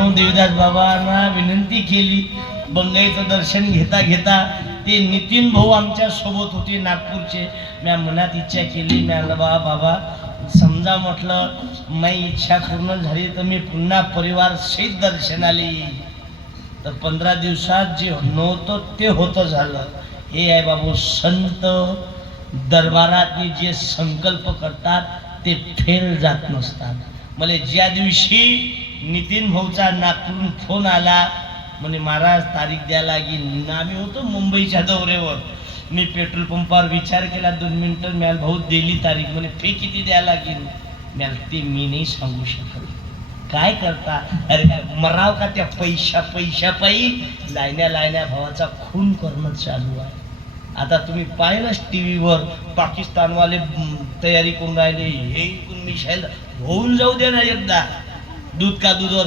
म्हणून देवीदास बाबांना विनंती केली. बंगाईचं दर्शन घेता घेता ते नितीन भाऊ आमच्यासोबत होते नागपूरचे. म्या मनात इच्छा केली म्या बा बाबा समजा म्हटलं माझी इच्छा पूर्ण झाली तर मी पुन्हा परिवार सहित दर्शनाला येईल तर पंधरा दिवसात जे नव्हतं ते होतं झालं. हे आहे बाबू संत दरबारात जे संकल्प करतात ते फेल जात नसतात. मला ज्या दिवशी नितीन भाऊचा नागपूरून फोन आला. म्हणे महाराज तारीख द्या लागेल आम्ही होतो मुंबईच्या दौऱ्यावर. मी पेट्रोल पंपावर विचार केला दोन मिनटं म्याल भाऊ दिली तारीख. म्हणे फी किती द्या लागेल म्याल ते मी नाही सांगू शकत. काय करता? अरे मराव का त्या पैशा पैशा पायी? लायण्या लायण्या भावाचा खून करणं चालू आहे. आता तुम्ही पाहिलंच टी व्हीवर पाकिस्तानवाले तयारी करून राहिले. हे इकून मिशाईल होऊन जाऊ दे ना एकदा. दूध का दूधवर